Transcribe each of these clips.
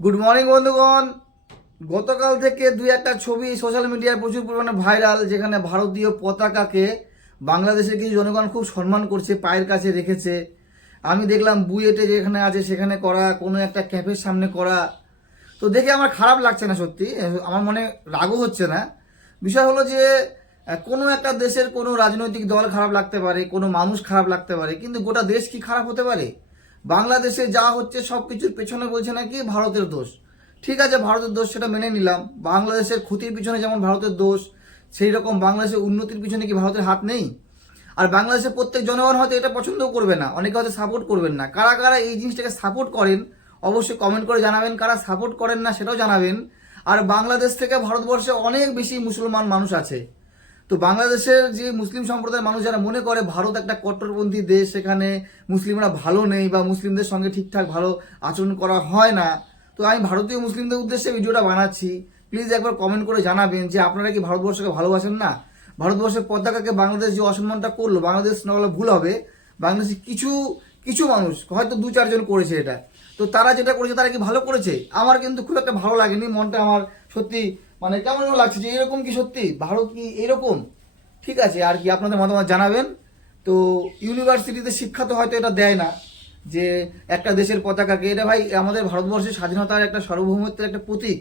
Good morning বন্ধুগণ। গতকাল থেকে দুই একটা ছবি সোশ্যাল মিডিয়ায় প্রচুর পরিমাণে ভাইরাল, যেখানে ভারতীয় পতাকাকে বাংলাদেশের কিছু জনগণ খুব সম্মান করছে, পায়ের কাছে রেখেছে। আমি দেখলাম বুয়েটে যেখানে আছে সেখানে করা, কোনো একটা ক্যাফের সামনে করা। তো দেখে আমার খারাপ লাগছে না, সত্যি আমার মনে রাগও হচ্ছে না। বিষয় হলো যে কোনো একটা দেশের কোনো রাজনৈতিক দল খারাপ লাগতে পারে, কোনো মানুষ খারাপ লাগতে পারে, কিন্তু গোটা দেশ কি খারাপ হতে পারে? বাংলাদেশে যা হচ্ছে সব কিছুর পেছনে বলছে নাকি ভারতের দোষ। ঠিক আছে, ভারতের দোষ, সেটা মেনে নিলাম। বাংলাদেশের ক্ষতির পিছনে যেমন ভারতের দোষ, সেই রকম বাংলাদেশের উন্নতির পিছনে কি ভারতের হাত নেই? আর বাংলাদেশের প্রত্যেক জনগণ হয়তো এটা পছন্দও করবে না, অনেকে হয়তো সাপোর্ট করবেন না। কারা কারা এই জিনিসটাকে সাপোর্ট করেন অবশ্যই কমেন্ট করে জানাবেন, কারা সাপোর্ট করেন না সেটাও জানাবেন। আর বাংলাদেশ থেকে ভারতবর্ষে অনেক বেশি মুসলমান মানুষ আছে। তো বাংলাদেশের যে মুসলিম সম্প্রদায়ের মানুষ যারা মনে করে ভারত একটা কট্টরপন্থী দেশ, সেখানে মুসলিমরা ভালো নেই বা মুসলিমদের সঙ্গে ঠিকঠাক ভালো আচরণ করা হয় না, তো আমি ভারতীয় মুসলিমদের উদ্দেশ্যে ভিডিওটা বানাচ্ছি। প্লিজ একবার কমেন্ট করে জানাবেন যে আপনারা কি ভারতবর্ষকে ভালোবাসেন না? ভারতবর্ষের পতাকাকে বাংলাদেশ যে অসম্মানটা করলো, বাংলাদেশ না বলে ভুল হবে, বাংলাদেশে কিছু কিছু মানুষ হয়তো দু চারজন করেছে এটা। তো তারা যেটা করেছে তারা কি ভালো করেছে? আমার কিন্তু খুব একটা ভালো লাগেনি, মনটা আমার সত্যি মানে কেমন যেন লাগছে যে এরকম কি সত্যি ভারত কি এরকম? ঠিক আছে, আর কি আপনাদের মতামত জানাবেন। তো ইউনিভার্সিটিতে শিক্ষা তো হয়তো এটা দেয় না যে একটা দেশের পতাকাকে, এটা ভাই আমাদের ভারতবর্ষের স্বাধীনতার একটা সার্বভৌমত্বের একটা প্রতীক,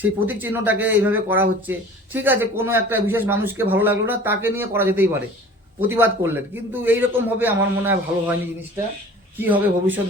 সেই প্রতীক চিহ্নটাকে এইভাবে করা হচ্ছে। ঠিক আছে, কোনো একটা বিশেষ মানুষকে ভালো লাগলো না, তাকে নিয়ে করা যেতেই পারে, প্রতিবাদ করলেন, কিন্তু এইরকম হবে আমার মনে হয় ভালো হয়নি জিনিসটা। কি হবে ভবিষ্যৎ